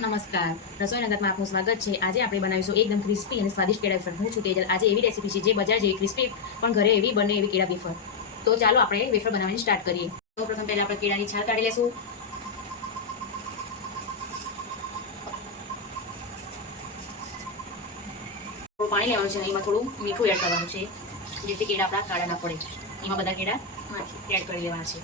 નમસ્કાર. રસોઈ નગરમાં આપનું સ્વાગત છે. આજે આપણે બનાવીશું એકદમ ક્રિસ્પી અને સ્વાદિષ્ટ કેળા વેફર. હું છું તેજલ. આજે એવી રેસીપી છે જે બજાર જેવી ક્રિસ્પી પણ ઘરે એવી બને એવી કેળા વેફર. તો ચાલો આપણે વેફર બનાવવાની સ્ટાર્ટ કરીએ. તો પ્રથમ પહેલાં આપણે કેળાની છાલ કાઢી લેશું. પાણી લેવાનું છે એમાં થોડું મીઠું એડ કરવાનું છે જેથી કેળા આપણા કાળા ના પડે. એમાં બધા કેળા એડ કરી લેવાના છે.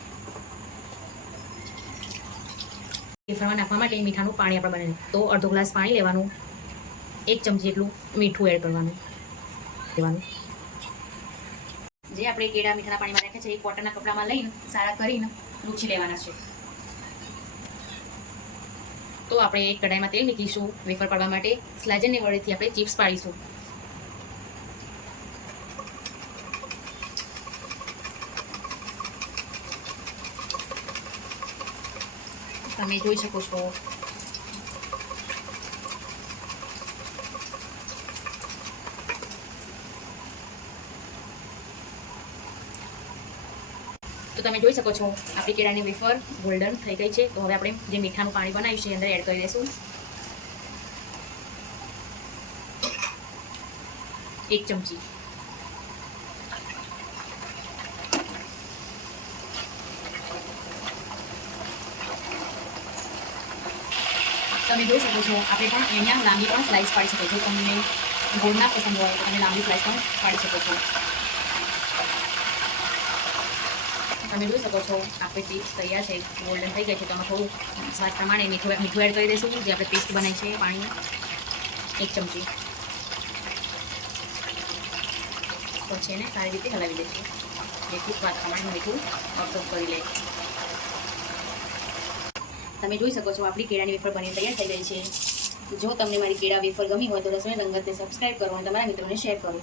વેફરમાં નાખવા માટે મીઠાનું પાણી આપણે બને તો અડધો ગ્લાસ પાણી લેવાનું. એક ચમચી જેટલું મીઠું એડ કરવાનું. લેવાનું. જે આપણે કેળા મીઠાના પાણીમાં રાખે છે, એ કોટનના કપડામાં લઈને સારા કરીને લૂછી લેવાના છે. તો આપણે એક કઢાઈમાં તેલ મૂકીશું વેફર પાડવા માટે. સ્લાજરની વડેથી આપણે ચિપ્સ પાડીશું. તમે જોઈ શકો છો. તો તમે જોઈ શકો છો, આપણી કેળાની વેફર ગોલ્ડન થઈ ગઈ છે. તો હવે આપણે જે મીઠાનું પાણી બનાવ્યું છે અંદર એડ કરી દઈશું. એક ચમચી. તમે જોઈ શકો છો, આપણે પણ અહીંયા લાંબી પણ સ્લાઇસ પાડી શકો છો. તમને ગોળ ના પસંદ હોય તમે લાંબી સ્લાઇસ પણ પાડી શકો છો. તમે જોઈ શકો છો, આપણી ચિપ્સ તૈયાર છે ગોલ્ડન થઈ ગઈ છે. તો અમે થોડું સ્વાદ પ્રમાણે મીઠું મીઠું એડ કરી દઈશું, જે આપણે પેસ્ટ બનાવી છે પાણી એક ચમચી. તો છે ને સારી રીતે હલાવી દઈશું. જેથી સ્વાદ પ્રમાણે મીઠું અબ્ઝર્વ કરી લે. તમે જોઈ શકો છો, આપણી કેળાની વેફર બની તૈયાર થઈ ગઈ છે. જો તમને મારી કેળા વેફર ગમી હોય તો રસોઈ રંગતને સબસ્ક્રાઈબ કરો અને તમારા મિત્રોને શેર કરો.